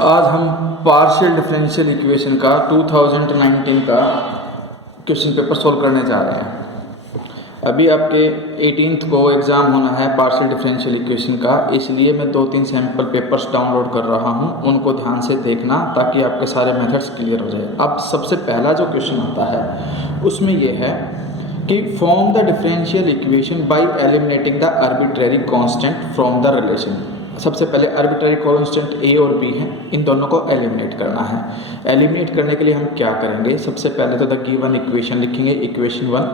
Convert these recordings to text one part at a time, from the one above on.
आज हम partial differential equation का 2019 का क्वेश्चन पेपर सोल्व करने जा रहे हैं। अभी आपके 18th को एग्ज़ाम होना है पार्शियल डिफरेंशियल इक्वेशन का, इसलिए मैं 2-3 सैम्पल पेपर्स डाउनलोड कर रहा हूं, उनको ध्यान से देखना ताकि आपके सारे मेथड्स क्लियर हो जाए। अब सबसे पहला जो क्वेश्चन आता है उसमें यह है कि form the differential equation by eliminating the arbitrary constant from the relation. सबसे पहले आर्बिट्रेरी कांस्टेंट ए और बी हैं, इन दोनों को एलिमिनेट करना है। एलिमिनेट करने के लिए हम क्या करेंगे, सबसे पहले तो द गिवन इक्वेशन लिखेंगे, इक्वेशन 1,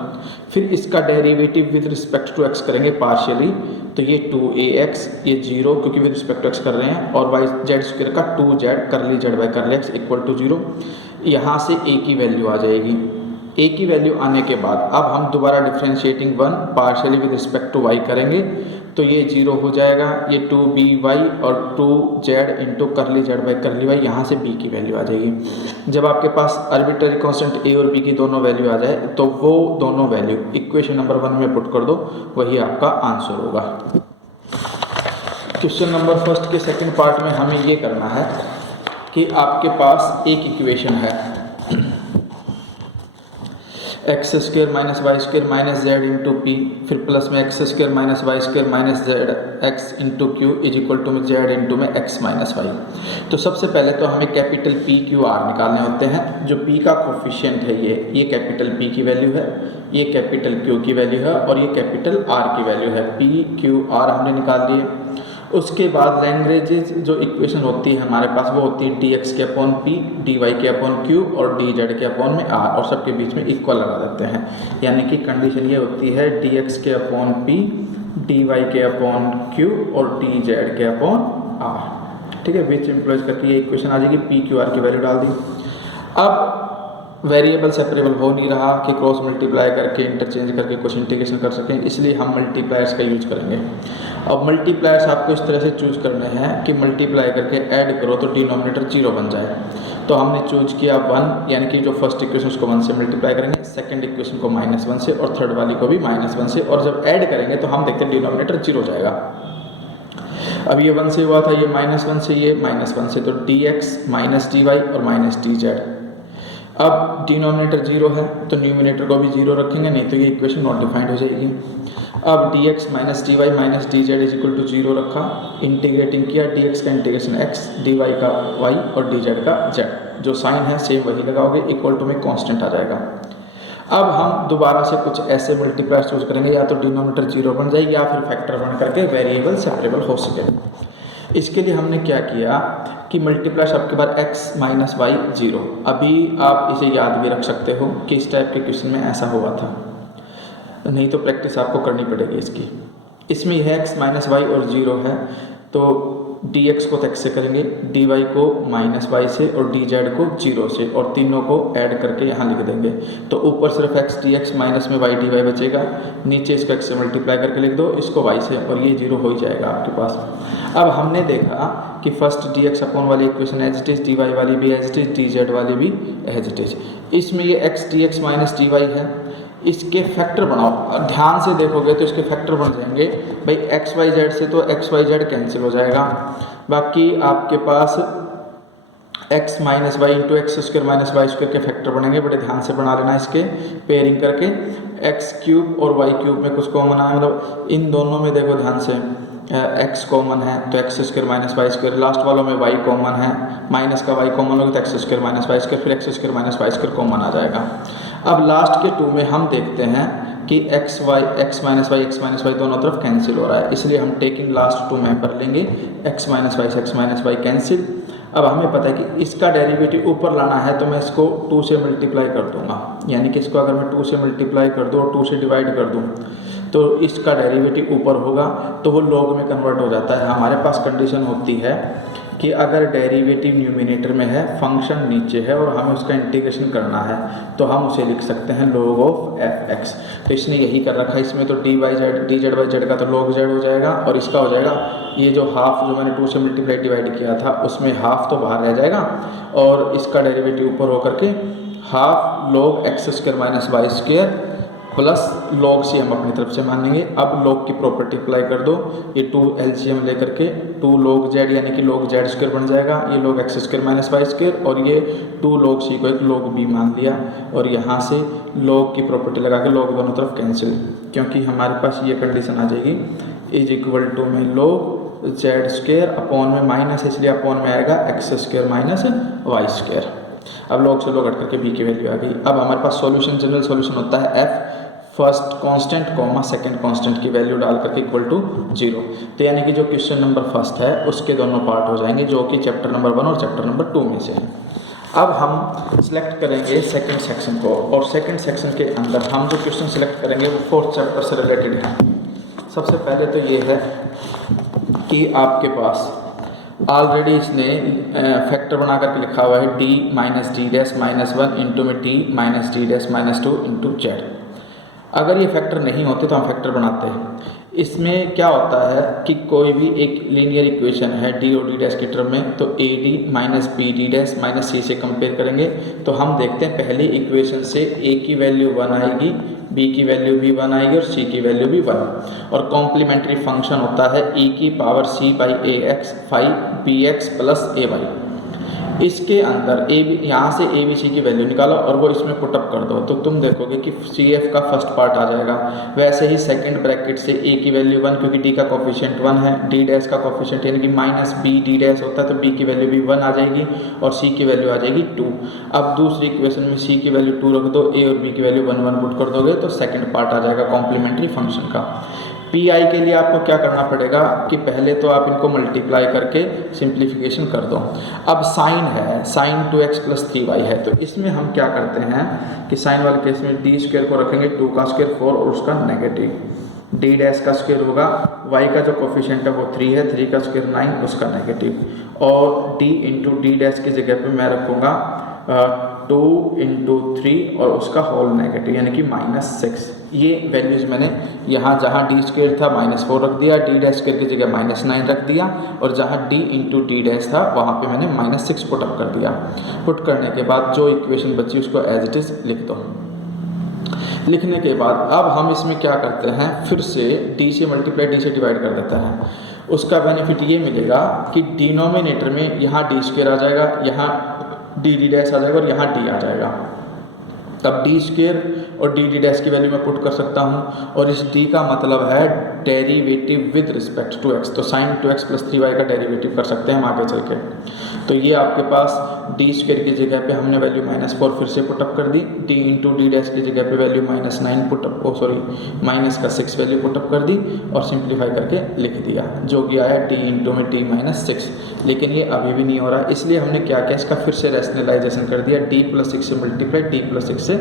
फिर इसका derivative with respect to x करेंगे पार्शियली, तो ये 2ax, ये 0 क्योंकि विद रिस्पेक्ट टू एक्स कर रहे हैं, और वाई जेड स्क्वायर का 2z curly Z by curly x equal to 0। यहाँ से a की वैल्यू आ जाएगी। a की वैल्यू आने के बाद अब हम दोबारा differentiating 1 partially with respect to y करेंगे, तो ये 0 हो जाएगा, ये 2by और 2z into curly Z by curly Y, यहाँ से b की वैल्यू आ जाएगी। जब आपके पास आर्बिट्रेरी कांस्टेंट a और b की दोनों वैल्यू आ जाए तो वो दोनों वैल्यू इक्वेशन नंबर 1 में पुट कर दो, वही आपका आंसर होगा। क्वेश्चन नंबर फर्स्ट के सेकंड पार्ट में हमें ये करना है कि आपके पास एक इक्वेशन है x square minus y square minus z into p, फिर प्लस में x square minus y square minus z x into q is equal to में जेड इंटू में एक्स माइनस वाई। तो सबसे पहले तो हमें कैपिटल पी क्यू आर निकालने होते हैं। जो पी का कोफिशिएंट है ये कैपिटल पी की वैल्यू है, ये कैपिटल क्यू की वैल्यू है और ये कैपिटल आर की वैल्यू है। पी क्यू आर हमने निकाल लिए। उसके बाद लैग्रेंज जो इक्वेशन होती है हमारे पास वो होती है डी एक्स के अपॉन पी, डी वाई के अपॉन क्यू और डी जेड के अपॉन में आर, और सबके बीच में इक्वल लगा देते हैं। यानी कि कंडीशन ये होती है डी एक्स के अपॉन पी, डी वाई के अपॉन क्यू और डी जेड के अपॉन आर। ठीक है, विच इम्प्लॉइज करके ये इक्वेशन आ जाएगी, पी क्यू आर की वैल्यू डाल दी। अब वेरिएबल सेपरेबल हो नहीं रहा कि क्रॉस मल्टीप्लाई करके इंटरचेंज करके कुछ इंटीग्रेशन कर सकें, इसलिए हम मल्टीप्लायर्स का यूज करेंगे। अब मल्टीप्लायर्स आपको इस तरह से चूज करने हैं कि मल्टीप्लाई करके ऐड करो तो डिनोमिनेटर 0 बन जाए। तो हमने चूज किया 1, यानी कि जो फर्स्ट इक्वेशन उसको 1 से मल्टीप्लाई करेंगे, सेकंड इक्वेशन को -1 से और थर्ड वाली को भी -1 से, और जब ऐड करेंगे तो हम देखते हैं डिनोमिनेटर 0 हो जाएगा। अब ये 1 से हुआ था, ये -1 से, ये -1 से, तो dx माइनस dy और माइनस dz। अब डिनोमिनेटर 0 है तो न्यूमिनेटर को भी 0 रखेंगे, नहीं तो ये इक्वेशन नॉट डिफाइंड हो जाएगी। अब dx minus dy minus dz is equal to 0 रखा, इंटीग्रेटिंग किया, dx का इंटीग्रेशन x, dy का y और dz का z, जो साइन है सेम वही लगाओगे, इक्वल टू में कांस्टेंट आ जाएगा। अब हम दोबारा से कुछ ऐसे मल्टीप्लायर चूज करेंगे, या तो डिनोमिनेटर 0 बन जाए या फिर फैक्टर बन करके वेरिएबल सेपरेबल हो सके। इसके लिए हमने क्या किया कि मल्टीप्लाई आपके बाद x माइनस वाई 0। अभी आप इसे याद भी रख सकते हो कि इस टाइप के क्वेश्चन में ऐसा हुआ था, नहीं तो प्रैक्टिस आपको करनी पड़ेगी इसकी। इसमें यह x माइनस वाई और 0 है, तो dx को x से करेंगे, dy को -y से और dz को 0 से, और तीनों को ऐड करके यहाँ लिख देंगे। तो ऊपर सिर्फ x dx माइनस में y dy बचेगा, नीचे इसको x से मल्टीप्लाई करके लिख दो, इसको y से, और ये 0 हो ही जाएगा आपके पास। अब हमने देखा कि फर्स्ट dx अपॉन वाली equation as it is, dy वाली भी एज इट इज, dz वाली भी एज इट इज। इसमें ये x dx माइनस dy है, इसके फैक्टर बनाओ, ध्यान से देखोगे तो इसके फैक्टर बन जाएंगे भाई एक्स वाई जेड से, तो एक्स वाई जेड कैंसिल हो जाएगा। बाकी आपके पास x minus y into x square minus Y square के फैक्टर बनेंगे, बड़े ध्यान से बना लेना इसके पेयरिंग करके। एक्स क्यूब और वाई क्यूब में कुछ कॉमन आया, मतलब इन दोनों में देखो ध्यान से, x कॉमन है तो X square minus Y square, last वालों में y कॉमन है, माइनस का y कॉमन होगा तो X square minus Y square, फिर X square minus Y square common आ जाएगा। अब लास्ट के 2 में हम देखते हैं कि x माइनस वाई दोनों तरफ कैंसिल हो रहा है, इसलिए हम टेकिंग लास्ट 2 मेंबर लेंगे, x माइनस वाई कैंसिल। अब हमें पता है कि इसका डेरिवेटिव ऊपर लाना है, तो मैं इसको 2 से मल्टीप्लाई कर दूंगा, यानी कि इसको अगर मैं 2 से मल्टीप्लाई कर दूँ और 2 से डिवाइड कर दूँ तो इसका डेरिवेटिव ऊपर होगा, तो वो लॉग में कन्वर्ट हो जाता है। हमारे पास कंडीशन होती है कि अगर डेरिवेटिव न्यूमिनेटर में है, फंक्शन नीचे है और हमें उसका इंटीग्रेशन करना है, तो हम उसे लिख सकते हैं log ऑफ f(x). तो इसने यही कर रखा है, इसमें तो dy dz बाई जेड का तो log z हो जाएगा, और इसका हो जाएगा ये जो हाफ जो मैंने 2 से मल्टीप्लाई डिवाइड किया था उसमें हाफ तो बाहर रह जाएगा, और इसका डेरिवेटिव ऊपर होकर के half log x square minus Y square plus log c हम अपनी तरफ से मान लेंगे। अब log की प्रॉपर्टी अप्लाई कर दो, ये 2 LCM लेकर के 2 log z यानी कि log z स्क्वायर बन जाएगा, ये log x square minus Y square, और ये 2 log c को एक log b मान लिया, और यहाँ से log की प्रॉपर्टी लगा के log दोनों तरफ कैंसिल, क्योंकि हमारे पास ये कंडीशन आ जाएगी इज इक्वल टू में log z स्क्वायर अपॉन में माइनस, इसलिए अपॉन में आएगा x square minus Y square. अब log से log हट करके b की वैल्यू आ गई। अब हमारे पास सॉल्यूशन, जनरल सॉल्यूशन होता है f first constant comma second constant की वैल्यू डाल करके इक्वल टू 0। तो यानी कि जो क्वेश्चन नंबर फर्स्ट है उसके दोनों पार्ट हो जाएंगे, जो कि चैप्टर नंबर 1 और चैप्टर नंबर 2 में से है। अब हम सिलेक्ट करेंगे सेकंड सेक्शन को, और सेकंड सेक्शन के अंदर हम जो क्वेश्चन सिलेक्ट करेंगे वो 4th चैप्टर से रिलेटेड है। सबसे पहले तो ये है कि आपके पास ऑलरेडी इसने फैक्टर बना करके लिखा हुआ है d minus D dash minus 1 into में t minus D dash minus 2 into Z. अगर ये फैक्टर नहीं होते तो हम फैक्टर बनाते हैं। इसमें क्या होता है कि कोई भी एक लीनियर इक्वेशन है डी और डी डैश की टर्म में, तो A D minus B D dash minus C से कंपेयर करेंगे तो हम देखते हैं पहली इक्वेशन से ए की वैल्यू 1 आएगी, बी की वैल्यू भी 1 आएगी और सी की वैल्यू भी 1। और कॉम्प्लीमेंट्री फंक्शन होता है e की power c by a x five b x plus a y. इसके अंदर ए बी, यहाँ से ए बी सी की वैल्यू निकालो और वो इसमें पुटअप कर दो, तो तुम देखोगे कि सी एफ का फर्स्ट पार्ट आ जाएगा। वैसे ही सेकंड ब्रैकेट से ए की वैल्यू 1, क्योंकि डी का कोफिशिएंट 1 है, डी डैश का कोफिशिएंट यानी कि माइनस बी डी डैश होता है, तो बी की वैल्यू भी 1 आ जाएगी और सी की वैल्यू आ जाएगी 2। अब दूसरी इक्वेशन में सी की वैल्यू 2 रख दो, ए और बी की वैल्यू 1 1 पुट कर दोगे तो सेकेंड पार्ट आ जाएगा कॉम्प्लीमेंट्री फंक्शन का। पी आई के लिए आपको क्या करना पड़ेगा कि पहले तो आप इनको मल्टीप्लाई करके सिंप्लीफिकेशन कर दो। अब साइन है, साइन 2x प्लस 3y है, तो इसमें हम क्या करते हैं कि साइन वाले केस में डी स्क्वायर को रखेंगे 2 का स्क्वायर 4 और उसका नेगेटिव, डी डैश का स्क्वायर होगा, y का जो कोफिशिएंट है वो 3 है, 3 का स्क्वायर 9 उसका नेगेटिव, और d इंटू डी डैश की जगह पे मैं रखूँगा 2 इंटू 3 और उसका होल नेगेटिव यानी कि -6। ये वैल्यूज़ मैंने यहाँ जहाँ डी स्क्वायर था -4 रख दिया, डी डैश स्क्वायर की जगह -9 रख दिया, और जहाँ d इंटू डी डैश था वहाँ पे मैंने -6 पुटअप कर दिया। पुट करने के बाद जो इक्वेशन बची उसको एज इट इज़ लिख दो। लिखने के बाद अब हम इसमें क्या करते हैं, फिर से d से मल्टीप्लाई d से डिवाइड कर देते हैं। उसका बेनिफिट ये मिलेगा कि डिनोमिनेटर में यहाँ डी स्क्वायर आ जाएगा, यहाँ डी डी डैश आ जाएगा और यहाँ d आ जाएगा। तब डी स्क्वायर और डी डी डैश की वैल्यू मैं पुट कर सकता हूँ, और इस d का मतलब है derivative with respect to x, तो साइन 2x प्लस 3y का डेरिवेटिव कर सकते हैं हम आगे चल के। तो ये आपके पास डी स्क्वायर की जगह पे हमने वैल्यू -4 फिर से पुटअप कर दी, d इंटू डी डैश की जगह पे वैल्यू -9 पुटअप, माइनस का 6 वैल्यू पुटअप कर दी और सिंप्लीफाई करके लिख दिया, जो कि आया d इंटू में d -6। लेकिन ये अभी भी नहीं हो रहा, इसलिए हमने क्या किया, इसका फिर से रैशनलाइजेशन कर दिया, d प्लस 6 से मल्टीप्लाई d प्लस 6 से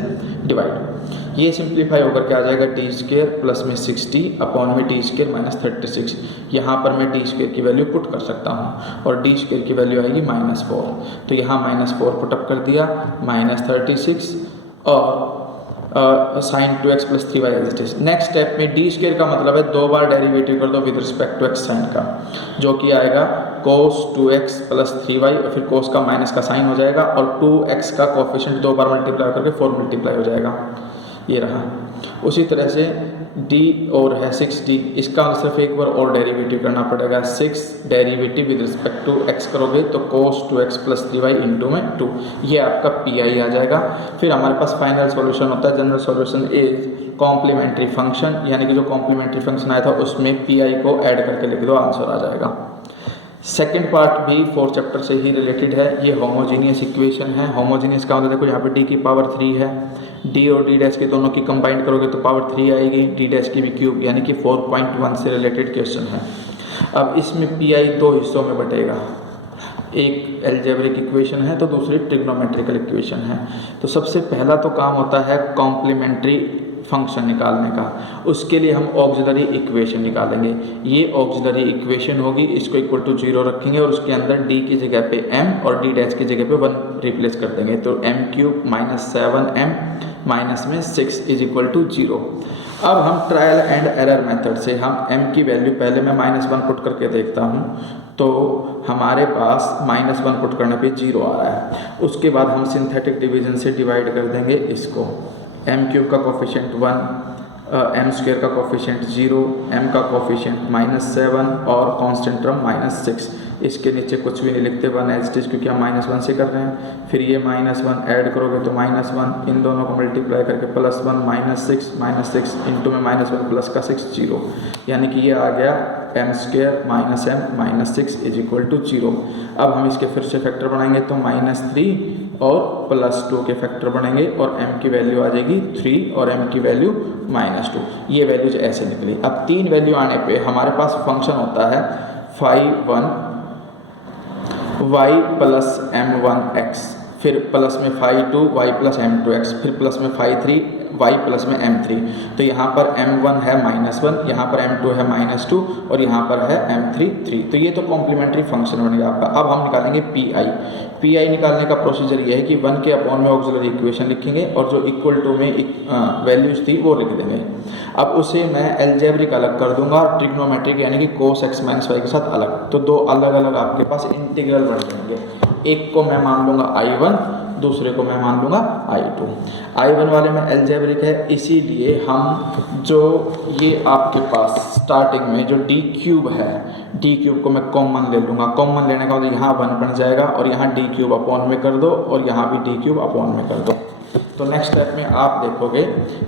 डिवाइड। ये सिंप्लीफाई होकर के आ जाएगा डी स्क्वायर प्लस में 60 अपॉन में डी स्क्वायर माइनस 36। यहाँ पर मैं डी स्क्वायर की वैल्यू पुट कर सकता हूँ और डी स्क्वायर की वैल्यू आएगी -4, तो यहाँ -4 पुटअप कर दिया, -36 और sine 2x plus 3y as it is. Next step में डी स्क्वायर का मतलब है 2 बार डेरिवेटिव कर दो with respect to x sine का, जो कि आएगा cos 2x प्लस 3y और फिर cos का माइनस का साइन हो जाएगा, और 2x का कोफिशिएंट 2 बार मल्टीप्लाई करके 4 मल्टीप्लाई हो जाएगा, ये रहा। उसी तरह से d और है 6d, इसका सिर्फ एक बार और डेरिवेटिव करना पड़ेगा, 6 derivative with respect to x करोगे तो cos 2x plus 3y into में 2, ये आपका पी आ जाएगा। फिर हमारे पास फाइनल सॉल्यूशन होता है, general solution is complementary function, यानी कि जो कॉम्प्लीमेंट्री फंक्शन आया था उसमें पी को ऐड करके लिख दो, आंसर आ जाएगा। सेकेंड पार्ट भी 4th चैप्टर से ही रिलेटेड है, ये होमोजीनियस इक्वेशन है। होमोजीनियस का मतलब देखो यहाँ पे d की पावर 3 है, d और d डैश के दोनों की कंबाइंड करोगे तो पावर 3 आएगी, d डैश की भी क्यूब, यानी कि 4.1 से रिलेटेड क्वेश्चन है। अब इसमें पी 2 हिस्सों में बटेगा, एक एल्जेब्रिक इक्वेशन है तो दूसरी ट्रिग्नोमेट्रिकल इक्वेशन है। तो सबसे पहला तो काम होता है कॉम्प्लीमेंट्री फंक्शन निकालने का, उसके लिए हम ऑक्सिलरी इक्वेशन निकालेंगे। ये ऑक्सिलरी इक्वेशन होगी, इसको इक्वल टू 0 रखेंगे और उसके अंदर d की जगह पे m और d डैश की जगह पे 1 रिप्लेस कर देंगे, तो m³ माइनस 7m माइनस में 6 इज इक्वल टू 0। अब हम ट्रायल एंड एरर मेथड से हम m की वैल्यू, पहले मैं -1 पुट करके देखता हूँ, तो हमारे पास -1 पुट करने पे 0 आ रहा है। उसके बाद हम सिंथेटिक डिवीजन से डिवाइड कर देंगे इसको, एम क्यूब का कोफिशिएंट 1, एम स्क्वायर का कोफिशिएंट 0, एम का कोफिशिएंट -7 और कांस्टेंट टर्म -6। इसके नीचे कुछ भी नहीं लिखते, 1 एज इट इज, क्योंकि हम -1 से कर रहे हैं। फिर ये -1 ऐड करोगे तो -1, इन दोनों को मल्टीप्लाई करके +1 -6 इंटू में -1 प्लस का 6 0, यानी कि ये आ गया m square minus m minus 6 is equal to 0। अब हम इसके फिर से फैक्टर बनाएंगे तो -3 और +2 के फैक्टर बनेंगे और m की वैल्यू आ जाएगी 3 और m की वैल्यू -2। ये वैल्यूज ऐसे निकली। अब 3 वैल्यू आने पे हमारे पास फंक्शन होता है phi1 y प्लस m1x, फिर प्लस में phi2 y प्लस m2x, फिर प्लस में phi3 y प्लस में m3। तो यहाँ पर m1 है -1, यहाँ पर m2 है -2 और यहाँ पर है m3 3। तो ये तो कॉम्प्लीमेंट्री फंक्शन बन गया आपका। अब हम निकालेंगे पी आई निकालने का प्रोसीजर ये है कि 1 के अपॉन में ऑक्सिलरी इक्वेशन लिखेंगे और जो इक्वल टू में वैल्यूज थी वो लिख देंगे। अब उसे मैं एल्जेब्रिक अलग कर दूंगा और ट्रिग्नोमेट्रिक यानी कि cos x - y के साथ अलग। तो दो अलग अलग आपके पास इंटीग्रल बन जाएंगे। एक को मैं मान लूँगा I1, दूसरे को मैं मान लूँगा I2। I1 वाले में एल्जेब्रिक है, इसीलिए हम जो ये आपके पास स्टार्टिंग में जो d क्यूब है, d क्यूब को मैं कॉमन ले लूँगा। कॉमन लेने का मतलब यहाँ 1 बन जाएगा और यहाँ d क्यूब अपॉन में कर दो और यहाँ भी d क्यूब अपॉन में कर दो। तो नेक्स्ट स्टेप में आप देखोगे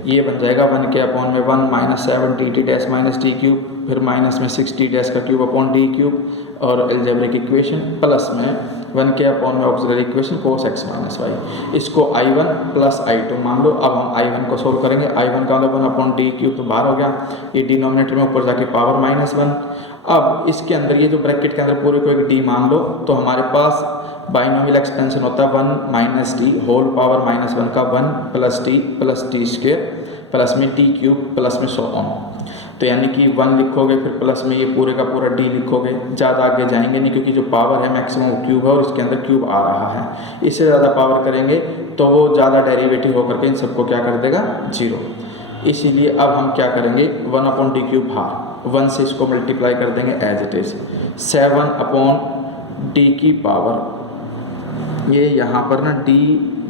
ये बन जाएगा 1 के अपॉन में 1 -7 dt dash minus D cube, फिर माइनस में 6 डी डैश का क्यूब अपॉन डी क्यूब और एल्जेब्रिक इक्वेशन, प्लस में 1 के अपॉन में auxiliary equation cos x - y। इसको I1 प्लस I2 मान लो। अब हम I1 को सोल्व करेंगे। I1 का मतलब 1 अपॉन डी क्यूब तो बाहर हो गया, ये डिनोमिनेटर में ऊपर जाके पावर -1। अब इसके अंदर ये जो ब्रैकेट के अंदर पूरे को एक d मान लो, तो हमारे पास बाइनोमियल एक्सपेंशन होता है 1 माइनस डी होल पावर -1 का 1 प्लस टी स्क्वेयर प्लस में टी क्यूब प्लस में 100। तो यानी कि 1 लिखोगे, फिर प्लस में ये पूरे का पूरा डी लिखोगे। ज़्यादा आगे जाएंगे नहीं क्योंकि जो पावर है मैक्सिमम क्यूब है और इसके अंदर क्यूब आ रहा है। इससे ज़्यादा पावर करेंगे तो वो ज़्यादा डेरिवेटिव होकर के इन सबको क्या कर देगा 0। इसीलिए अब हम क्या करेंगे 1 अपॉन डी क्यूब बाहर, 1 से इसको मल्टीप्लाई कर देंगे as it is. 7 upon d की पावर, ये यहाँ पर ना d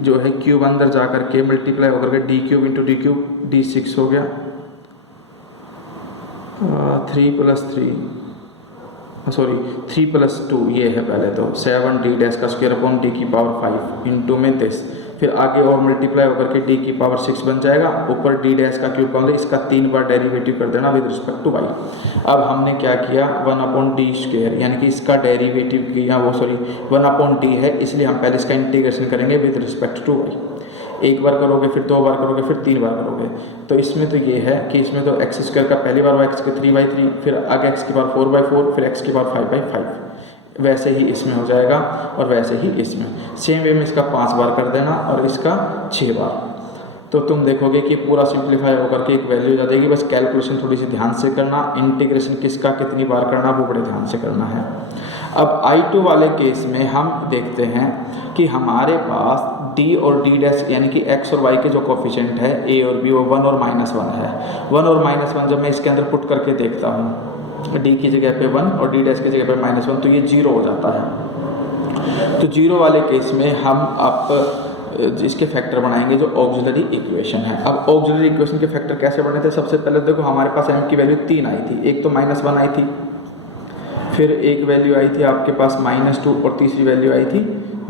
जो है क्यूब अंदर जा कर के मल्टीप्लाई होकर के D cube into D cube d6 हो गया। 3 प्लस 2 ये है पहले तो 7 डी डैश का स्क्वायर अपॉन डी की पावर 5 इंटू में 10, फिर आगे और मल्टीप्लाई होकर के डी की पावर 6 बन जाएगा। ऊपर डी डैश का क्यूब का इसका 3 बार डेरिवेटिव कर देना विद रिस्पेक्ट टू वाई। अब हमने क्या किया 1 अपॉन डी स्क्वायर यानी कि इसका डेरिवेटिव किया, 1 अपॉन डी है इसलिए हम पहले इसका इंटीग्रेशन करेंगे विद रिस्पेक्ट टू वाई। एक बार करोगे, फिर 2 बार करोगे, फिर 3 बार करोगे। तो इसमें तो ये है कि इसमें तो एक्स स्क्वायर का पहली बार x के 3/3, फिर आगे x की पावर 4/4, फिर x की पावर 5/5। वैसे ही इसमें हो जाएगा और वैसे ही इसमें सेम वे में इसका 5 बार कर देना और इसका 6 बार। तो तुम देखोगे कि पूरा सिंप्लीफाई होकर के एक वैल्यू आ जाएगी। बस कैलकुलेशन थोड़ी सी ध्यान से करना, इंटीग्रेशन किसका कितनी बार करना वो बड़े ध्यान से करना है। अब I2 वाले केस में हम देखते हैं कि हमारे पास d और d डैश यानी कि x और y के जो कोफिशिएंट है a और b वो 1 और -1 है। 1 और -1 जब मैं इसके अंदर पुट करके देखता हूँ d की जगह पे 1 और d डैश की जगह पे -1 तो ये 0 हो जाता है। तो 0 वाले केस में हम अब इसके फैक्टर बनाएंगे जो ऑक्सिलरी इक्वेशन है। अब ऑक्सिलरी इक्वेशन के फैक्टर कैसे बने थे, सबसे पहले देखो हमारे पास m की वैल्यू 3 आई थी, एक तो -1 आई थी, फिर एक वैल्यू आई थी आपके पास -2 और तीसरी वैल्यू आई थी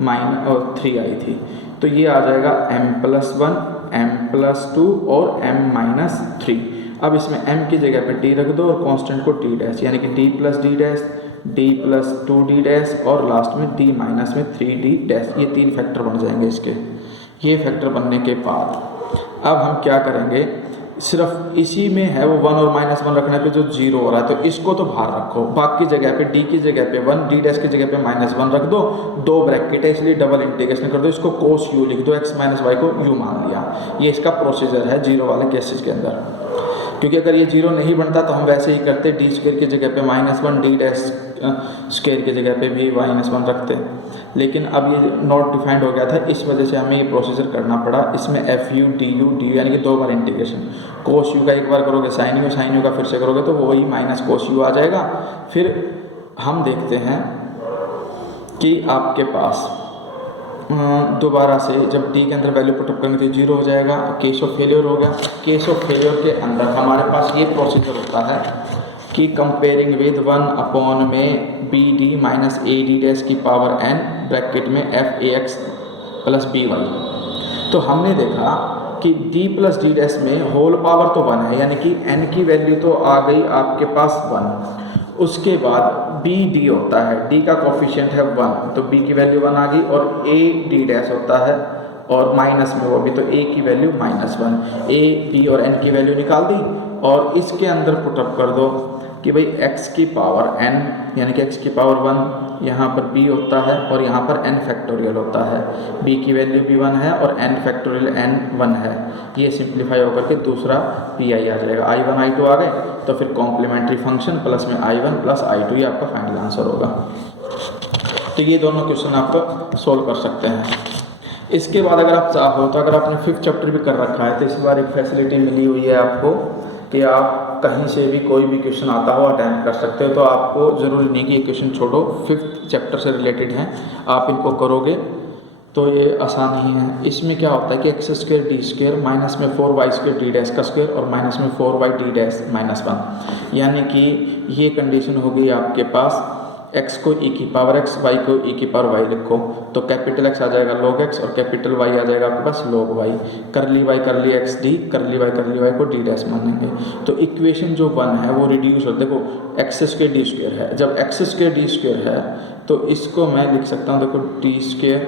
-3 आई थी। तो ये आ जाएगा m+1 m+2 और m-3। अब इसमें m की जगह पे d रख दो और कांस्टेंट को d डैश यानी कि d plus d dash d plus 2d dash और लास्ट में d माइनस में 3d डैश। ये 3 फैक्टर बन जाएंगे इसके। ये फैक्टर बनने के बाद अब हम क्या करेंगे, सिर्फ इसी में है वो 1 और -1 रखने पे जो 0 हो रहा है तो इसको तो बाहर रखो, बाकी जगह पे d की जगह पे 1 d डैश की जगह पे -1 रख दो। 2 ब्रैकेट है इसलिए डबल इंटीग्रेशन कर दो, इसको cos u लिख दो, x - y को u मान लिया। ये इसका प्रोसीजर है 0 वाले केसेस के अंदर। क्योंकि अगर ये 0 नहीं बनता तो हम वैसे ही करते, डी स्क्वायर की जगह पे -1 डी डैश स्क्वायर की जगह पे भी -1 रखते। लेकिन अब ये नॉट डिफाइंड हो गया था, इस वजह से हमें ये प्रोसीजर करना पड़ा। इसमें fu du यानी कि 2 बार इंटीग्रेशन, cos u का एक बार करोगे sin u का फिर से करोगे तो वही -cos u आ जाएगा। फिर हम देखते हैं कि आपके पास दोबारा से जब डी के अंदर वैल्यू पुटअप करेंगे तो 0 हो जाएगा, केस ऑफ फेलियर हो गया। केस ऑफ फेलियर के अंदर हमारे पास ये प्रोसीजर होता है कि कंपेयरिंग विद 1 में b d minus a d dash की पावर n ब्रैकेट में f a x plus b y. तो हमने देखा कि d प्लस डी डैश में होल पावर तो 1 है, यानी कि n की वैल्यू तो आ गई आपके पास 1। उसके बाद बी डी होता है, d का कोफिशिएंट है 1, तो b की वैल्यू 1 आ गई, और a डी डैश होता है और माइनस में वो भी, तो a की वैल्यू -1। a b और n की वैल्यू निकाल दी और इसके अंदर पुटअप कर दो कि भाई x की पावर n यानी कि x की पावर 1, यहाँ पर b होता है और यहाँ पर n फैक्टोरियल होता है। b की वैल्यू भी 1 है और n फैक्टोरियल n 1 है। ये सिंप्लीफाई होकर के दूसरा pi आ जाएगा। i1 i2 आ गए तो फिर कॉम्प्लीमेंट्री फंक्शन प्लस में i1 प्लस i2 ये आपका फाइनल आंसर होगा। तो ये दोनों क्वेश्चन आप सोल्व कर सकते हैं। इसके बाद अगर आप चाहो तो अगर आपने 5th चैप्टर भी कर रखा है तो इस बार एक फैसिलिटी मिली हुई है आपको कि आप कहीं से भी कोई भी क्वेश्चन आता हो अटेम्प्ट कर सकते हो। तो आपको ज़रूरी नहीं कि ये क्वेश्चन छोड़ो, 5th चैप्टर से रिलेटेड हैं, आप इनको करोगे तो ये आसान ही है। इसमें क्या होता है कि x square D square minus में 4y स्क्वायर डी डैश का स्क्वायर और माइनस में 4y डी डैश -1, यानी कि ये कंडीशन हो गई आपके पास x को e की पावर x, y को e की पावर y लिखो तो कैपिटल X आ जाएगा log x और कैपिटल Y आ जाएगा आपके पास log y। करली y करली x d, करली y को d डैश मानेंगे। तो इक्वेशन जो 1 है वो रिड्यूस हो, देखो एक्स स्क्वायर डी स्क्वायर है, जब एक्स स्क्वायर डी स्क्वायर है तो इसको मैं लिख सकता हूँ, देखो डी स्क्वायर,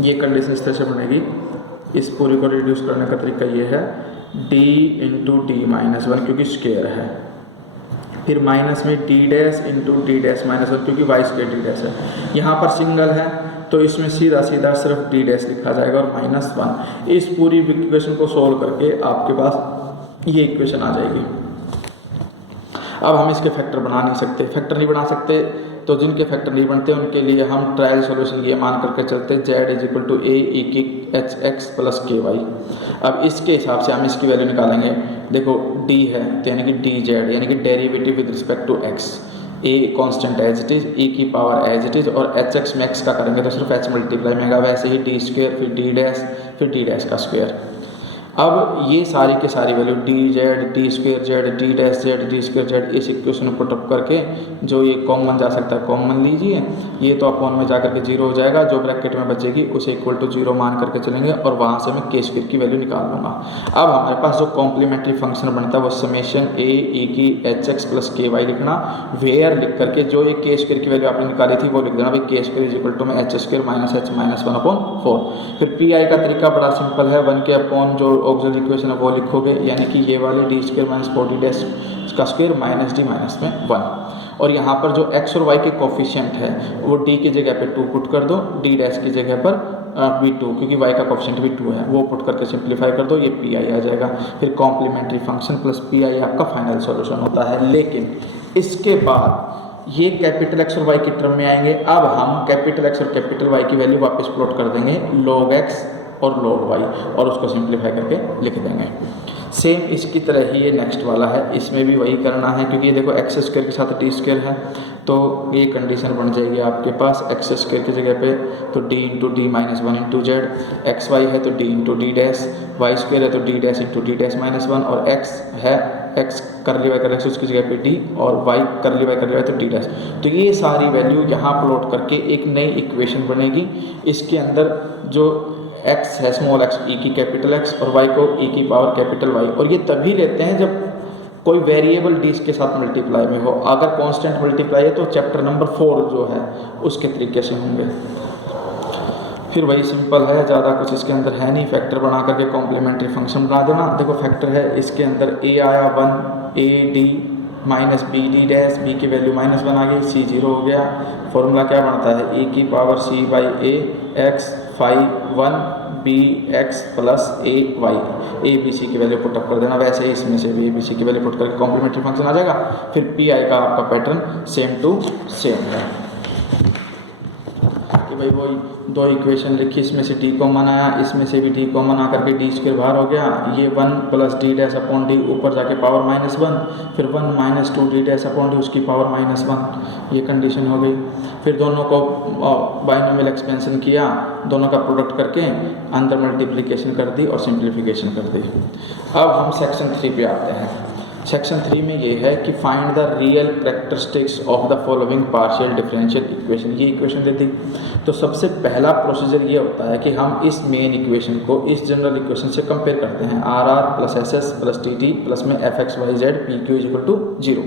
ये कंडीशन इस तरह से बनेगी। इस पूरी को रिड्यूस करने का तरीका ये है d इंटू डी -1 क्योंकि स्क्वायर है, फिर माइनस में D dash into d dash -1 क्योंकि वाई स्क्वायर डी डैश है। यहाँ पर सिंगल है तो इसमें सीधा सीधा सिर्फ डी डैश लिखा जाएगा और -1। इस पूरी इक्वेशन को सोल्व करके आपके पास ये इक्वेशन आ जाएगी। अब हम इसके फैक्टर बना नहीं सकते, फैक्टर नहीं बना सकते तो जिनके फैक्टर नहीं बनते उनके लिए हम ट्रायल सॉल्यूशन ये मान करके चलते z = a e की hx प्लस ky। अब इसके हिसाब से हम इसकी वैल्यू निकालेंगे। देखो d है तो यानी कि dz यानी कि derivative with respect to x, a constant as it is, e की पावर एज इट इज, और hx में x का करेंगे तो सिर्फ h मल्टीप्लाई में आएगा। वैसे ही d स्क्वायर फिर d डैश फिर d डैश का स्क्वायर। अब ये सारी की सारी value dz d square z d dash z d square z इस इक्वेशन में पुटअप करके जो ये कॉमन जा सकता है कॉमन लीजिए, ये तो अपॉन में जा करके 0 हो जाएगा, जो ब्रैकेट में बचेगी उसे इक्वल टू 0 मान करके चलेंगे और वहाँ से मैं k स्क्वायर की वैल्यू निकाल लूँगा। अब हमारे पास जो कॉम्प्लीमेंट्री फंक्शन बनता है वो समेशन a e की hx प्लस ky लिखना, वेयर लिख करके जो ये k स्क्वायर की वैल्यू आपने निकाली थी वो लिख देना भाई k स्क्वायर इक्वल टू में h square minus h minus 1/4। फिर pi का तरीका बड़ा सिंपल है, 1 के अपॉन जो ऑक्सिलरी इक्वेशन है वो लिखोगे, यानी कि ये वाली D square minus 4d dash का स्क्वायर माइनस डी माइनस में 1। और यहाँ पर जो x और y के कोफिशिएंट है वो d की जगह पे 2 पुट कर दो, d डैश की जगह पर भी 2 क्योंकि y का कोफिशिएंट भी 2 है, वो पुट करके सिंप्लीफाई कर दो, ये pi आ जाएगा। फिर कॉम्प्लीमेंट्री फंक्शन प्लस pi आपका फाइनल सॉल्यूशन होता है। लेकिन इसके बाद ये कैपिटल X और Y की टर्म में आएंगे। अब हम कैपिटल X और कैपिटल Y की वैल्यू वापस प्लॉट कर देंगे log X और log y और उसको सिंप्लीफाई करके लिख देंगे। सेम इसकी तरह ही ये नेक्स्ट वाला है, इसमें भी वही करना है क्योंकि ये देखो एक्स स्क्वायर के साथ डी स्क्वायर है तो ये कंडीशन बन जाएगी आपके पास एक्स स्क्वायर की जगह पे तो d into d minus 1 into z, x y है तो d into d dash, y square है तो d dash into d dash minus 1 और x है x करली वाई कर x उसकी जगह पे d और y करली वाई तो d डैश। तो ये सारी वैल्यू यहाँ प्लॉट करके एक नई इक्वेशन बनेगी। इसके अंदर जो x है स्मॉल x e की कैपिटल x और y को e की पावर कैपिटल y, और ये तभी लेते हैं जब कोई वेरिएबल d के साथ मल्टीप्लाई में हो। अगर कांस्टेंट मल्टीप्लाई है तो चैप्टर नंबर 4 जो है उसके तरीके से होंगे। फिर वही सिंपल है, ज़्यादा कुछ इसके अंदर है नहीं, फैक्टर बना करके कॉम्प्लीमेंट्री फंक्शन बना देना। देखो फैक्टर है इसके अंदर a आया 1 a d minus B D dash, b की वैल्यू -1 आ गई, c 0 हो गया। फॉर्मूला क्या बनता है e की power c by a x 5 1 b x plus a y, a b c की वैल्यू पुटअप कर देना। वैसे ही इसमें से भी ए बी सी की वैल्यू पुट करके कॉम्प्लीमेंट्री फंक्शन आ जाएगा। फिर पी आई का आपका पैटर्न सेम टू सेम है कि भाई वही दो इक्वेशन लिखी, इसमें से डी कॉमन आया, इसमें से भी डी कॉमन आ करके डी स्क्वायर बाहर हो गया, ये 1 plus d dash upon D ऊपर जाके पावर -1, फिर 1 minus 2 D dash upon D उसकी पावर -1, ये कंडीशन हो गई। फिर दोनों को बाइनोमियल एक्सपेंशन किया, दोनों का प्रोडक्ट करके अंदर मल्टीप्लिकेशन कर दी और सिंप्लीफिकेशन कर दी। अब हम सेक्शन 3 पे आते हैं। सेक्शन 3 में ये है कि find the real characteristics of the following partial differential equation. ये इक्वेशन दे दी तो सबसे पहला प्रोसीजर ये होता है कि हम इस मेन इक्वेशन को इस जनरल इक्वेशन से कंपेयर करते हैं, R R plus S S plus T T plus में F X Y Z P Q equal to 0।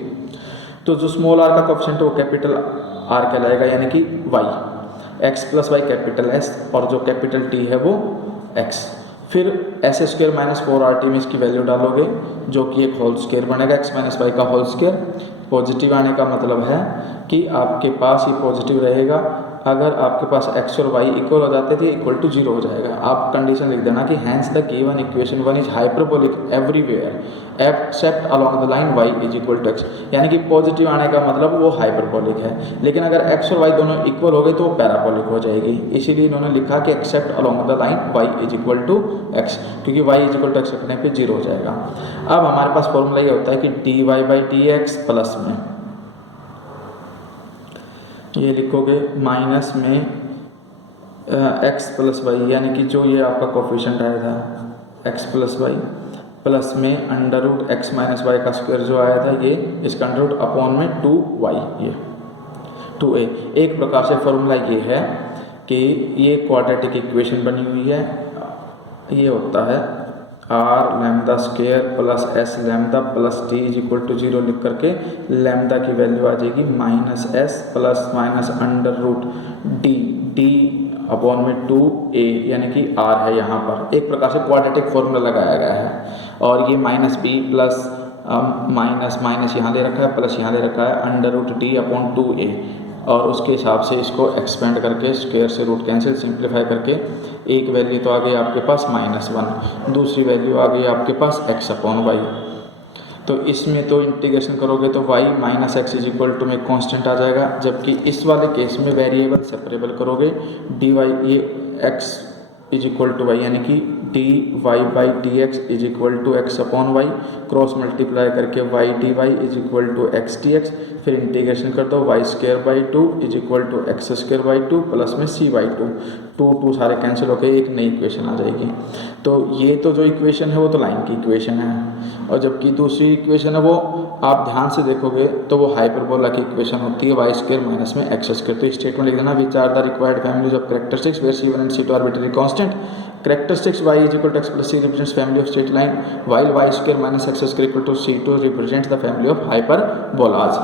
तो जो स्मॉल आर का कोएफिशिएंट है वो कैपिटल आर कहलाएगा, यानी कि y, x plus y capital S, और जो कैपिटल टी है वो एक्स। फिर एस स्क्वायर माइनस 4RT में इसकी वैल्यू डालोगे जो कि एक होल स्क्वायर बनेगा, एक्स माइनस वाई का होल स्क्वायर। पॉजिटिव आने का मतलब है कि आपके पास ये पॉजिटिव रहेगा, अगर आपके पास x और y इक्वल हो जाते थे इक्वल टू 0 हो जाएगा। आप कंडीशन लिख देना कि hence the given equation 1 is hyperbolic everywhere except along the line y is equal to x, यानी कि पॉजिटिव आने का मतलब वो हाइपरबोलिक है, लेकिन अगर x और y दोनों इक्वल हो गए तो वो पैराबोलिक हो जाएगी। इसीलिए इन्होंने लिखा कि except along the line y is equal to x, क्योंकि y is equal to x रखने पे 0 हो जाएगा। अब हमारे पास फॉर्मूला ये होता है कि dy/dx प्लस में ये लिखोगे माइनस में x प्लस वाई, यानी कि जो ये आपका कोफिशिएंट आया था x प्लस वाई प्लस में under root x minus y का स्क्वायर जो आया था ये इसका अंडर रूट अपॉन में 2y, ये 2a। एक प्रकार से फॉर्मूला ये है कि ये क्वाड्रेटिक इक्वेशन बनी हुई है, ये होता है r lambda square plus s lambda plus t is equal to 0 लिख करके लैम्डा की वैल्यू आ जाएगी minus s plus minus under root d upon में 2a, यानी कि r है यहाँ पर। एक प्रकार से क्वाड्रेटिक फॉर्मूला लगाया गया है, और ये minus b plus minus minus यहाँ ले रखा है प्लस यहाँ ले रखा है under root d upon 2a, और उसके हिसाब से इसको एक्सपेंड करके स्क्वायर से रूट कैंसिल सिंप्लीफाई करके एक वैल्यू तो आ गई आपके पास -1, दूसरी वैल्यू आ गई आपके पास x अपॉन वाई। तो इसमें तो इंटीग्रेशन करोगे तो y minus x is equal to में कांस्टेंट आ जाएगा, जबकि इस वाले केस में वेरिएबल सेपरेबल करोगे dy ये x is equal to y, यानी कि dy/dx is equal to x upon y, cross multiply करके y/dy is equal to x dx, फिर इंटीग्रेशन कर दो y²/2 is equal to x²/2 plus में c/2, 2 सारे कैंसिल होकर एक नई इक्वेशन आ जाएगी। तो ये तो जो इक्वेशन है वो तो लाइन की इक्वेशन है, और जबकि दूसरी इक्वेशन है वो आप ध्यान से देखोगे तो वो हाइपरबोला की इक्वेशन होती है y² माइनस में x²। तो स्टेटमेंट लिख देना which are the required families of characteristics where c1 and c2 arbitrary constant. Characteristics y is equal to x plus c represents family of straight line, while y² minus x² equal to c2 represents the family of hyperbolas।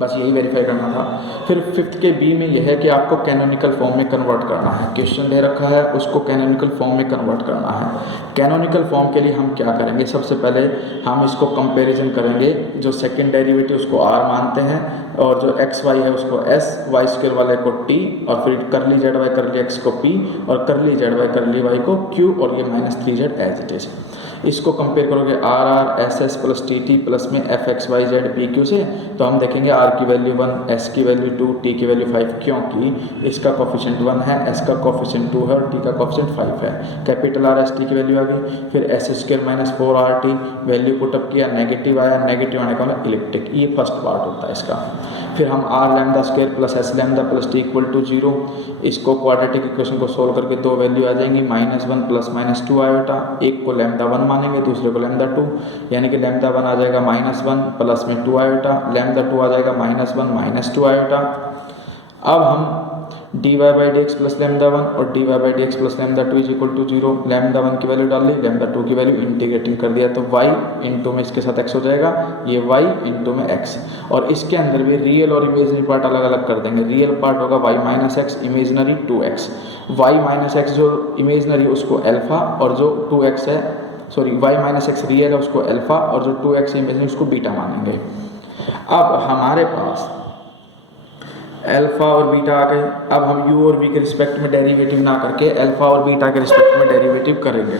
बस यही verify करना था। फिर fifth के B में यह है कि आपको कैनोनिकल फॉर्म में कन्वर्ट करना है। क्वेश्चन दे रखा है उसको कैनोनिकल फॉर्म में कन्वर्ट करना है। कैनोनिकल फॉर्म के लिए हम क्या करेंगे, सबसे पहले हम इसको कंपैरिजन करेंगे, जो सेकंड डेरिवेटिव उसको r मानते हैं और जो एक्स वाई है उसको s, y² वाले को t, और फिर curly Z Y curly x को p और curly Z Y curly y को q, और ये -3z एज इट इज। इसको कंपेयर करोगे R R S S plus T T plus में F X Y Z P Q से, तो हम देखेंगे आर की वैल्यू 1, एस की वैल्यू 2, टी की वैल्यू 5, क्योंकि इसका कोफिशिएंट 1 है, एस का कोफिशिएंट 2 है और टी का कोफिशिएंट 5 है। कैपिटल आर एस टी की वैल्यू आ गई। फिर s² minus 4RT value put up किया, नेगेटिव आया, नेगेटिव आने का मतलब इलेक्ट्रिक, ये फर्स्ट पार्ट होता है इसका। फिर हम r lambda square plus s lambda plus t equal to 0, इसको क्वाड्रेटिक इक्वेशन को सोल्व करके दो वैल्यू आ जाएंगी -1 प्लस -2 आयोटा, एक को लैम्डा 1 मानेंगे दूसरे को लैम्डा 2, यानी कि लैम्डा 1 आ जाएगा -1 प्लस में 2 आयोटा, लैम्डा 2 आ जाएगा -1 -2 आयोटा। अब हम dy/dx प्लस लैम्डा 1 और dy/dx plus lambda 2 is equal to 0, lambda 1 की वैल्यू डाल ली, लैम्डा 2 की वैल्यू इंटीग्रेटिंग कर दिया तो y इंटू में इसके साथ x हो जाएगा, ये y इंटू में x, और इसके अंदर भी रियल और इमेजनरी पार्ट अलग अलग कर देंगे। रियल पार्ट होगा y minus x, imaginary 2x, y minus x जो इमेजनरी उसको अल्फा, और जो 2x है sorry y minus x real है उसको अल्फा, और जो 2x इमेजनरी उसको बीटा मानेंगे। अब हमारे पास अल्फा और बीटा आ गए। अब हम u और v के रिस्पेक्ट में डेरिवेटिव ना करके अल्फा और बीटा के रिस्पेक्ट में डेरिवेटिव करेंगे।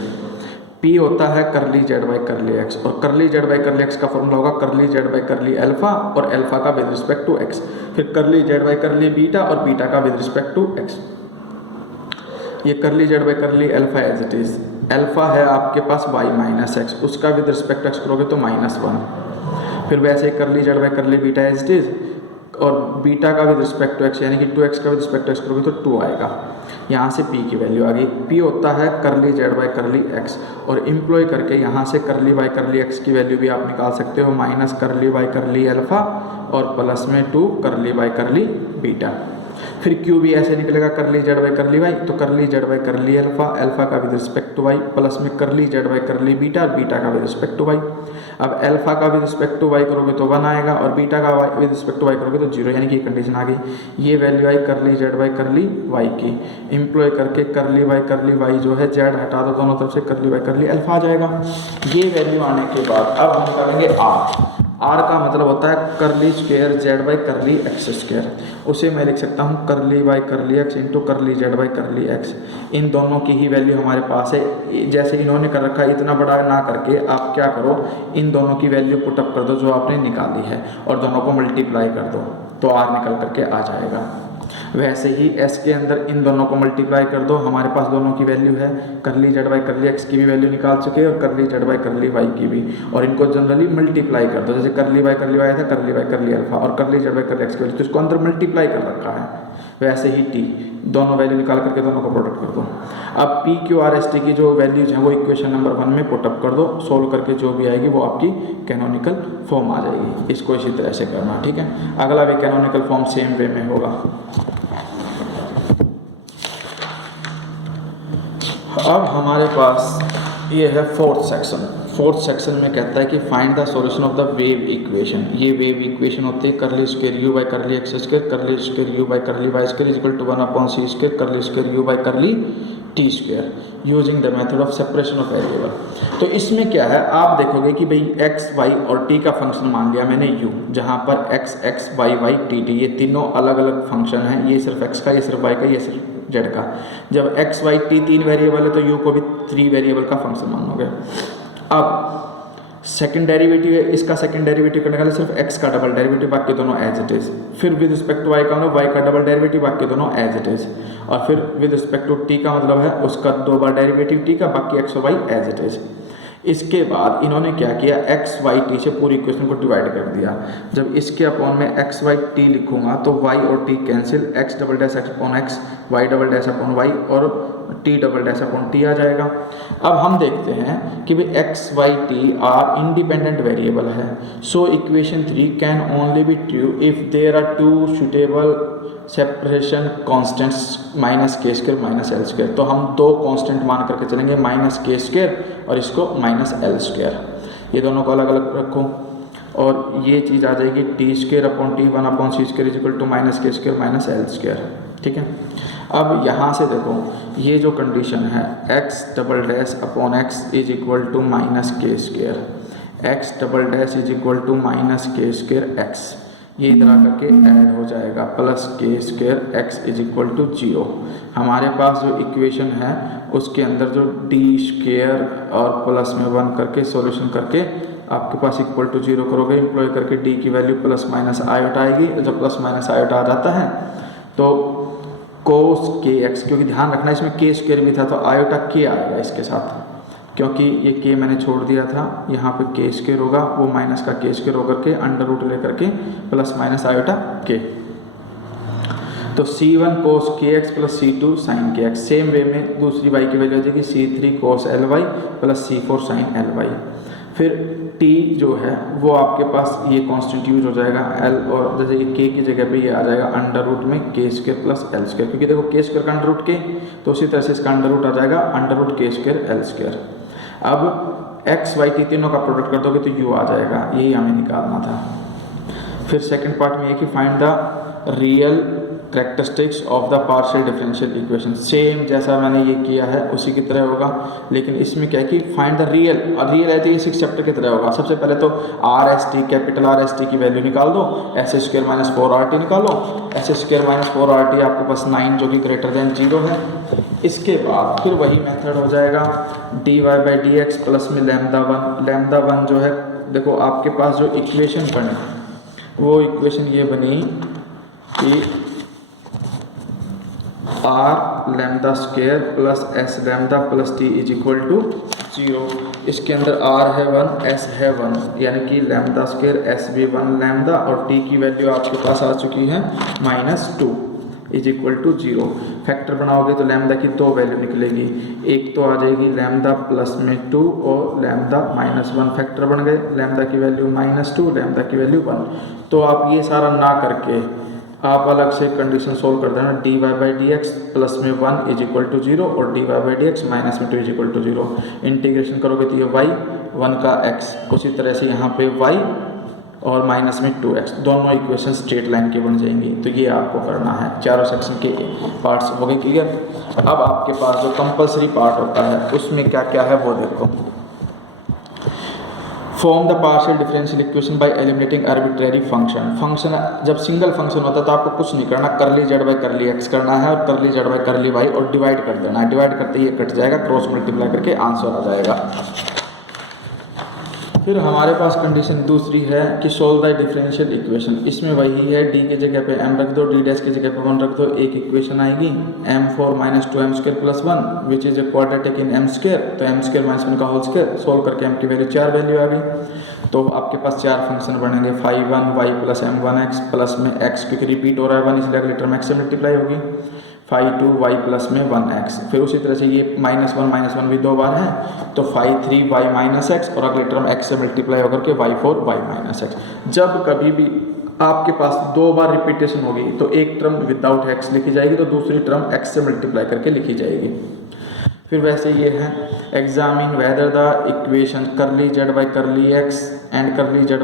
P होता है करली जेड बाई करली एक्स, और curly Z by curly X का फॉर्मूला होगा curly Z by curly alpha, और अल्फा का विद रिस्पेक्ट टू एक्स, फिर curly Z by curly beta और बीटा का विद रिस्पेक्ट टू एक्स। ये curly Z by curly alpha as it is, alpha है आपके पास y माइनस एक्स, उसका विद रिस्पेक्ट एक्स करोगे तो -1, फिर वैसे ही curly Z by curly beta as it is, और बीटा का विद रिस्पेक्ट टू एक्स यानी कि 2x का विद रिस्पेक्ट टू एक्स करोगे तो 2 आएगा। यहाँ से p की वैल्यू आ गई। p होता है करली जेड बाई करली एक्स, और इम्प्लॉय करके यहाँ से करली बाई करली एक्स की वैल्यू भी आप निकाल सकते हो, माइनस करली बाई करली अल्फा और प्लस में 2 करली बाई करली बीटा। फिर q भी ऐसे निकलेगा करली जेड बाई करली वाई, तो curly Z by curly alpha, alpha का with respect to Y, plus में curly Z by curly beta और बीटा का विद रिस्पेक्ट टू वाई। अब अल्फा का विद रिस्पेक्ट टू वाई करोगे तो 1 आएगा, और बीटा का विद रिस्पेक्ट टू वाई करोगे तो 0, यानी कि ये कंडीशन आ गई। ये वैल्यू आई curly Z by curly y की, इम्प्लॉय करके करली बाई करली वाई जो है जेड हटा दो दोनों तरफ से, करली बाई करली अल्फा आ जाएगा। ये वैल्यू आने के बाद अब हम करेंगे आर का मतलब होता है curly square Z by curly X square, उसे मैं लिख सकता हूँ curly by curly X into curly Z by curly X. इन दोनों की ही वैल्यू हमारे पास है, जैसे इन्होंने कर रखा है इतना बड़ा ना करके आप क्या करो, इन दोनों की वैल्यू पुटअप कर दो जो आपने निकाली है, और दोनों को मल्टीप्लाई कर दो तो आर निकल करके आ जाएगा। वैसे ही एस के अंदर इन दोनों को मल्टीप्लाई कर दो, हमारे पास दोनों की वैल्यू है, करली जेड बाई करली एक्स की भी वैल्यू निकाल चुके हैं और curly Z by curly y की भी, और इनको जनरली मल्टीप्लाई कर दो, जैसे करली बाई करली वाई था करली बाई करली अल्फा, और curly Z by curly x की वैल्यू तो इसको अंदर मल्टीप्लाई कर रखा है। वैसे ही टी दोनों वैल्यू निकाल करके दोनों को प्रोडक्ट कर दो। अब P Q R S T की जो वैल्यूज हैं वो इक्वेशन नंबर 1 में पुटअप कर दो, सोल्व करके जो भी आएगी वो आपकी कैनोनिकल फॉर्म आ जाएगी। इसको इसी तरह से करना, ठीक है। अगला भी कैनोनिकल फॉर्म सेम वे में होगा। अब हमारे पास ये है फोर्थ सेक्शन। फोर्थ सेक्शन में कहता है कि find the solution of the wave equation. ये वेव इक्वेशन होती है curly square U by curly X square curly square U by curly Y square equal to 1/c square curly square U by curly T square using the method of separation of variable. तो इसमें क्या है, आप देखोगे कि भाई X Y और T का फंक्शन मान लिया मैंने यू, जहाँ पर X x Y Y T T ये तीनों अलग अलग फंक्शन हैं, ये सिर्फ एक्स का, ये सिर्फ वाई का, ये सिर्फ जेड का। जब एक्स वाई टी 3 वेरिएबल है तो यू को भी 3 वेरिएबल का फंक्शन मानोगे। अब सेकंड डेरिवेटिव है, इसका सेकंड डेरिवेटिव करने का सिर्फ एक्स का डबल डेरिवेटिव, बाकी दोनों एज इट इज। फिर विद रिस्पेक्ट टू वाई का मतलब वाई का डबल डेरिवेटिव, बाकी दोनों एज इट इज। और फिर विद रिस्पेक्ट टू टी का मतलब है उसका 2 बार डेरिवेटिव टी का, बाकी एक्स और वाई एज इट इज। इसके बाद इन्होंने क्या किया, एक्स वाई टी से पूरी इक्वेशन को डिवाइड कर दिया। जब इसके अपॉन में एक्स वाई टी लिखूंगा तो वाई और T cancel, X double dash X upon X, Y double dash upon Y और T double dash upon T आ जाएगा। अब हम देखते हैं कि भाई X Y T are independent variable है, so equation 3 can only be true if there are 2 suitable separation constants minus के स्क्वायर माइनस एल स्क्वायर। तो हम 2 कांस्टेंट मान करके चलेंगे, माइनस के स्क्वायर और इसको माइनस एल स्क्वायर, ये दोनों को अलग अलग रखो, और ये चीज़ आ जाएगी t square upon t 1/c square is equal to minus के स्क्वायर माइनस एल स्क्वायर, ठीक है। अब यहाँ से देखो ये जो कंडीशन है X double dash upon X is equal to minus के square, X double dash is equal to minus के स्क्वायर एक्स, ये इधर आकर के ऐड हो जाएगा, plus K square X is equal to 0। हमारे पास जो इक्वेशन है उसके अंदर जो डी स्क्वायर और प्लस में 1 करके सॉल्यूशन करके आपके पास इक्वल टू 0 करोगे, इम्प्लॉय करके डी की वैल्यू प्लस माइनस आयोटा आएगी। जब प्लस माइनस आयोटा आ जाता है तो कोस के एक्स, क्योंकि ध्यान रखना इसमें के स्क्वायर भी था तो आयोटा के आएगा इसके साथ, क्योंकि ये के मैंने छोड़ दिया था, यहाँ पे के स्क्वायर होगा, वो माइनस का के स्क्वायर होकर के अंडर रूट लेकर के प्लस माइनस आयोटा के, तो C1 cos kx plus C2 sin kx। Same way में दूसरी y की वैल्यू हो जाएगी C3 cos ly plus C4 sin ly। फिर t जो है वो आपके पास ये कांस्टेंट यूज हो जाएगा l, और जैसे ये k की जगह पे ये आ जाएगा अंडर रूट में k square plus L square, क्योंकि देखो k स्क्वायर का अंडर रूट k, तो उसी तरह से इसका अंडर रूट आ जाएगा under root k square l square. अब एक्स वाई टी तीनों का प्रोडक्ट कर दोगे तो u आ जाएगा, यही हमें निकालना था। फिर सेकंड पार्ट में ये कि find the real characteristics of the partial differential equation. Same जैसा मैंने ये किया है उसी की तरह होगा, लेकिन इसमें क्या है कि फाइंड द रियल, और रियल है तो ये 6 चैप्टर की तरह होगा। सबसे पहले तो R S T, capital R S T की वैल्यू निकाल दो, एस स्क्वायर माइनस 4RT निकालो, एस स्क्वायर माइनस 4RT आपके पास 9 जो कि ग्रेटर देन 0 है। इसके बाद फिर वही मेथड हो जाएगा dy by D x plus में लैम्डा वन जो है, देखो आपके पास जो इक्वेशन बने वो इक्वेशन ये बनी कि r lambda square plus s lambda plus t is equal to 0। इसके अंदर आर है 1, एस है 1, यानी कि लैम्डा स्क्वायर एस भी 1 लैम्डा, और टी की वैल्यू आपके पास आ चुकी है -2 इज इक्वल टू 0। फैक्टर बनाओगे तो लैम्डा की 2 वैल्यू निकलेगी, एक तो आ जाएगी लैम्डा प्लस में 2 और लैम्डा -1, फैक्टर बन गए, लैम्डा की वैल्यू -2, लैम्डा की वैल्यू 1। तो आप ये सारा ना करके आप अलग से कंडीशन सोल्व कर देना, dy by D x plus में 1 इज इक्वल टू 0 और dy by D x minus में 2 इज इक्वल टू 0। इंटीग्रेशन करोगे तो ये y 1 का x, उसी तरह से यहाँ पे y और माइनस में 2x, दोनों इक्वेशन स्ट्रेट लाइन की बन जाएंगी। तो ये आपको करना है, चारों सेक्शन के पार्ट्स हो गए क्लियर। अब आपके पास जो कंपलसरी पार्ट होता है उसमें क्या क्या है वो देखो। Form the partial differential equation by eliminating arbitrary function. Function जब सिंगल फंक्शन होता है तो आपको कुछ नहीं करना, करली जेड बाई करली एक्स करना है और curly Z by curly y और डिवाइड कर देना है। डिवाइड करते ही ये कट जाएगा, क्रॉस मल्टीप्लाई करके आंसर आ जाएगा। फिर हमारे पास कंडीशन दूसरी है कि सोल्व द डिफरेंशियल इक्वेशन। इसमें वही है, डी की जगह पे m रख दो, डी डैश की जगह पे 1 रख दो, एक इक्वेशन आएगी m4 minus 2m square plus 1 which is a quadratic in m square, तो m स्क्वायर माइनस 1 का होल स्क्वायर, सोल्व करके m की वैल्यू 4 वैल्यू आ गई। तो आपके पास 4 फंक्शन बनेंगे, फाई 1 y प्लस m1x प्लस में x, क्योंकि रिपीट हो रहा है 1 इसलिए अगली टर्म x से मल्टीप्लाई होगी, फाई 2 y प्लस में 1x। फिर उसी तरह से ये -1 भी 2 बार है, तो फाई 3 y माइनस एक्स और अगली टर्म x से मल्टीप्लाई होकर के y4 y माइनस एक्स। जब कभी भी आपके पास 2 बार रिपीटेशन होगी तो एक टर्म विदाउट x लिखी जाएगी, तो दूसरी टर्म x से मल्टीप्लाई करके लिखी जाएगी। फिर वैसे ये है एग्जामिन वेदर द इक्वेशन करली Z by curly x and करली जेड